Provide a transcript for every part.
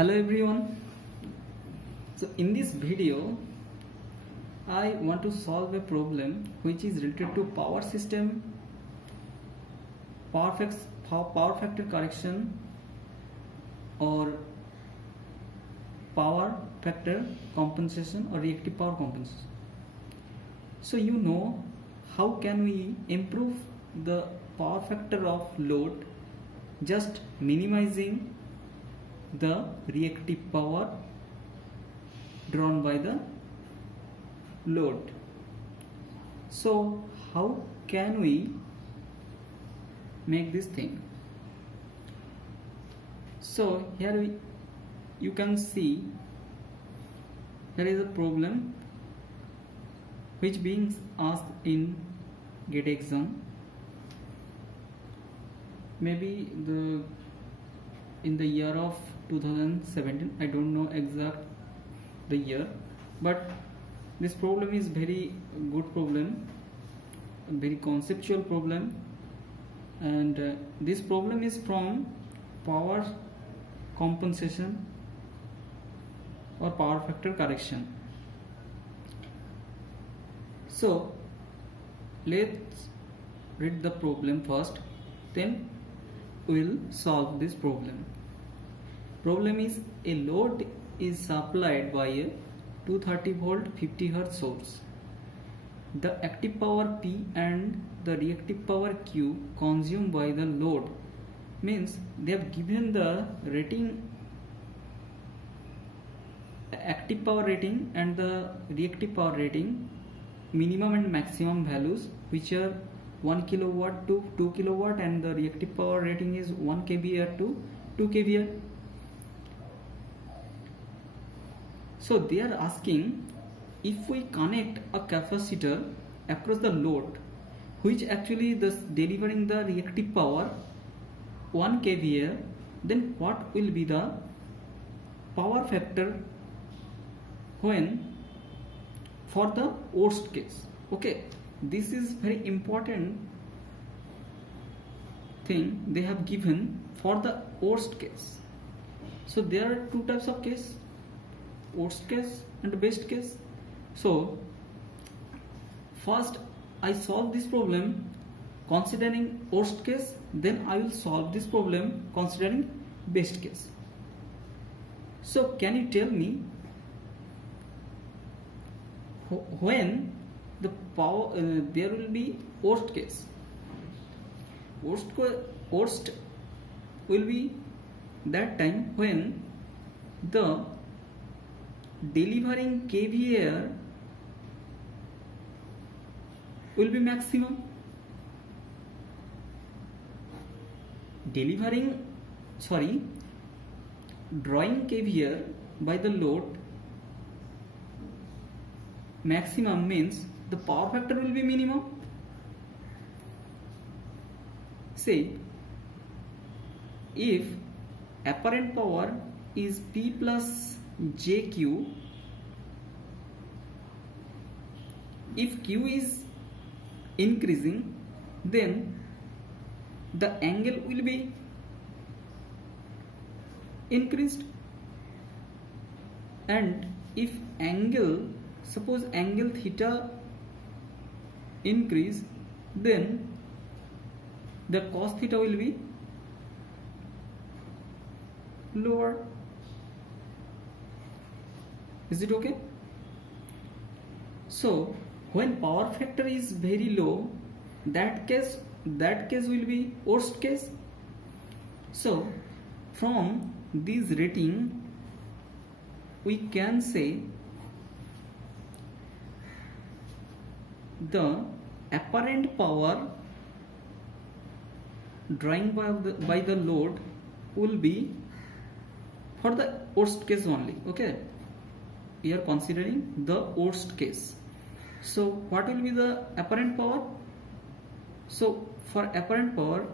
Hello everyone. So in this video I want to solve a problem which is related to power system, power factor correction or power factor compensation or reactive power compensation. So you know how can we improve the power factor of load just minimizing the reactive power drawn by the load. So how can we make this thing? So here you can see here is a problem which being asked in GATE exam. Maybe in the year of 2017, I don't know exact the year, but this problem is very good problem, very conceptual problem, and this problem is from power compensation or power factor correction. So let's read the problem first, then we'll solve this problem. Problem is a load is supplied by a 230 volt 50 Hz source. The active power P and the reactive power Q consumed by the load, means they have given the rating, active power rating and the reactive power rating, minimum and maximum values, which are 1 kilowatt to 2 kilowatt, and the reactive power rating is 1 kVA to 2 kVA. So they are asking if we connect a capacitor across the load which actually is delivering the reactive power 1 kVA, then what will be the power factor when for the worst case. Okay, this is very important thing they have given for the worst case. So there are two types of case, worst case and best case. So first I solve this problem considering worst case, then I will solve this problem considering best case. So can you tell me when the power there will be worst case? Worst will be that time when the delivering kVA will be maximum. Drawing kVA by the load maximum means the power factor will be minimum. Say if apparent power is P plus jQ, if Q is increasing, then the angle will be increased, and if suppose angle theta increase, then the cos theta will be lower. Is it okay? So when power factor is very low, that case will be worst case. So from this rating we can say the apparent power drawing by the load will be for the worst case only. Okay, we are considering the worst case. So what will be the apparent power? So for apparent power,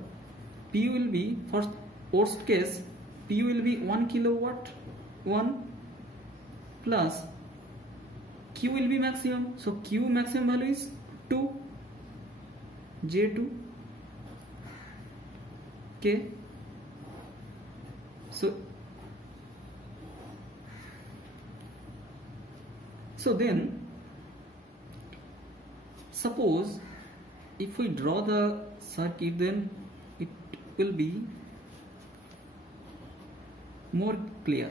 P will be, for worst case, P will be 1 kilowatt 1 plus Q will be maximum. So Q maximum value is 2 J2 K. So So then suppose if we draw the circuit, then it will be more clear.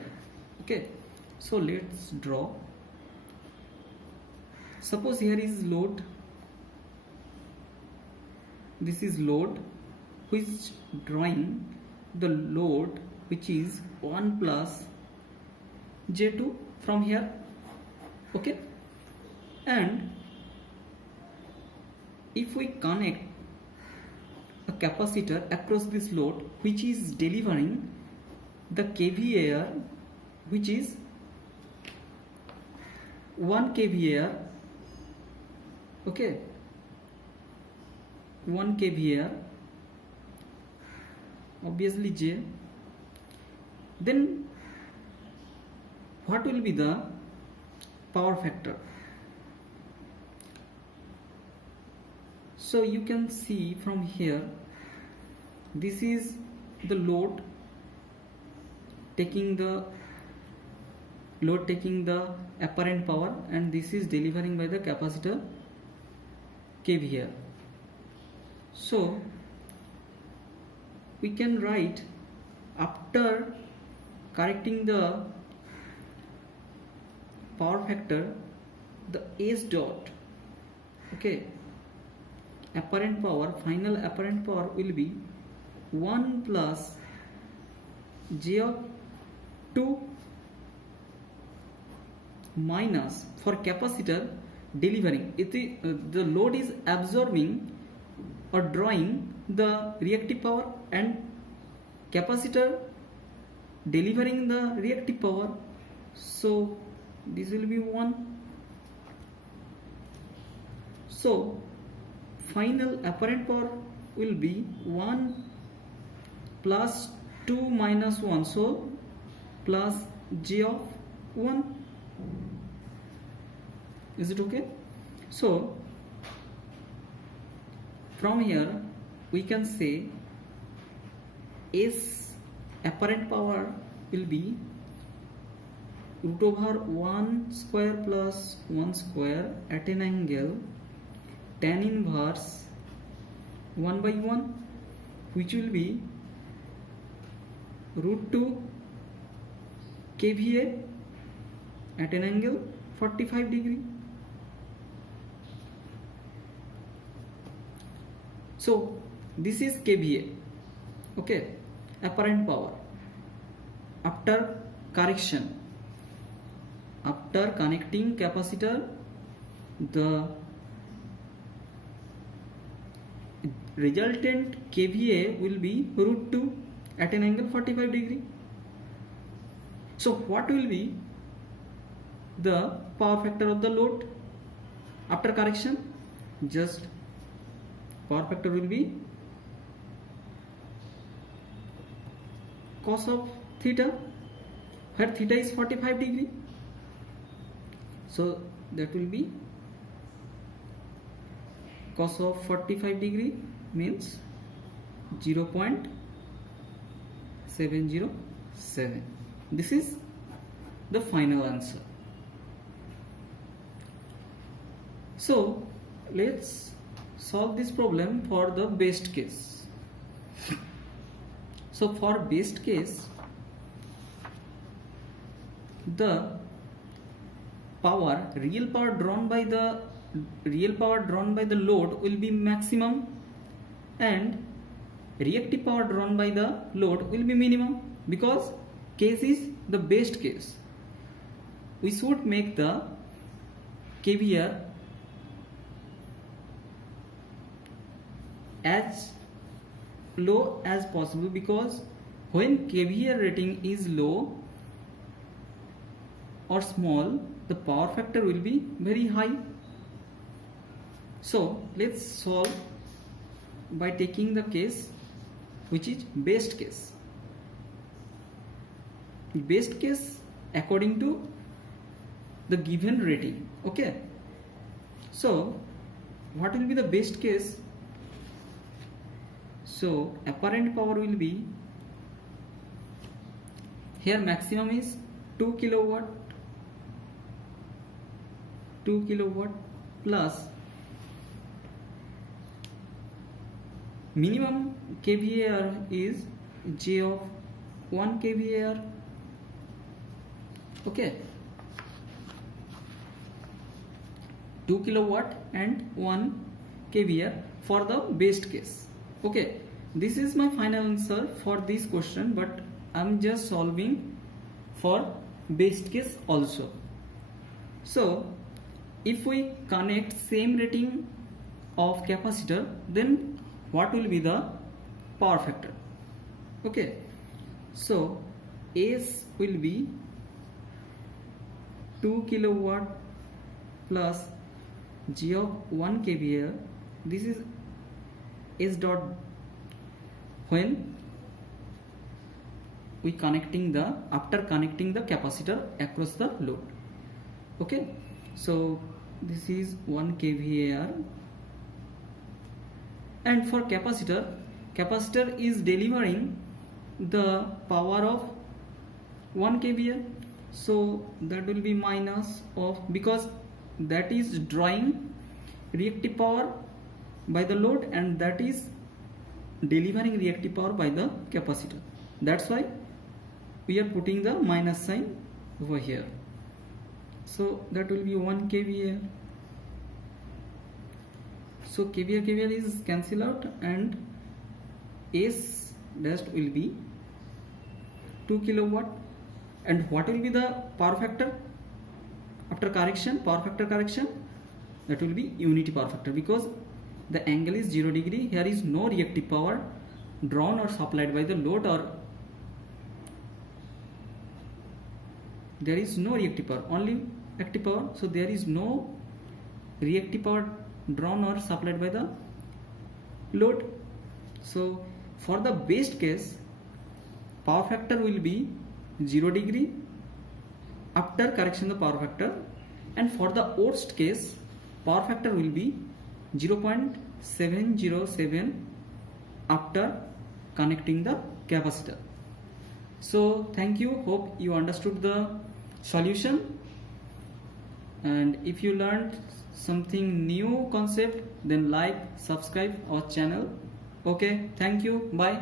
Okay, so let's draw. Suppose here is load, this is load, which drawing the load which is 1 plus J2 from here. Okay, and if we connect a capacitor across this load which is delivering the kVAR, which is 1 kVAR, okay, 1 kVAR, obviously J, then what will be the power factor? So you can see from here, this is the load taking the apparent power, and this is delivering by the capacitor kVAR. So we can write, after correcting the power factor, the S dot, okay, apparent power, final apparent power will be 1 plus J of 2 minus, for capacitor delivering it, the load is absorbing or drawing the reactive power, and capacitor delivering the reactive power, so this will be 1. So final apparent power will be 1 plus 2 minus 1, so plus J of 1. Is it okay? So from here we can say S apparent power will be root over 1 square plus 1 square at an angle tan inverse 1 by 1, which will be root 2 kVA at an angle 45 degree. So this is kVA, okay, apparent power after correction, after connecting capacitor, the resultant kVA will be root 2 at an angle 45 degree. So what will be the power factor of the load after correction? Just power factor will be cos of theta, where theta is 45 degree, so that will be cos of 45 degree means 0.707. This is the final answer. So let's solve this problem for the best case. So for best case, the real power drawn by the load will be maximum, and reactive power drawn by the load will be minimum, because case is the best case. We should make the kVAR as low as possible, because when kVAR rating is low or small, the power factor will be very high. So let's solve by taking the case which is best case. Best case according to the given rating. Okay, so what will be the best case? So apparent power will be, here maximum is 2 kilowatt, 2 kilowatt plus minimum kVAR is J of 1 kVAR. Okay, 2 kilowatt and 1 kVAR for the best case. Okay, this is my final answer for this question, but I'm just solving for best case also. So if we connect same rating of capacitor, then what will be the power factor? Okay, so S will be 2 kilowatt plus G of 1 kVAR. This is S dot when we connecting the after connecting the capacitor across the load. Okay, so this is 1 kVAR, and for capacitor is delivering the power of 1 kVAR, so that will be minus of, because that is drawing reactive power by the load and that is delivering reactive power by the capacitor. That's why we are putting the minus sign over here. So that will be 1 kVAR. So kVAR is cancel out and S dash will be 2 kilowatt. And what will be the power factor after correction, power factor correction? That will be unity power factor, because the angle is 0 degree. Here is no reactive power drawn or supplied by the load, or there is no reactive power, only active power. So there is no reactive power drawn or supplied by the load. So for the best case, power factor will be 0 degree after correction the power factor, and for the worst case, power factor will be 0.707 after connecting the capacitor. So thank you, hope you understood the solution, and if you learned something new concept, then like, subscribe our channel. Okay, thank you, bye.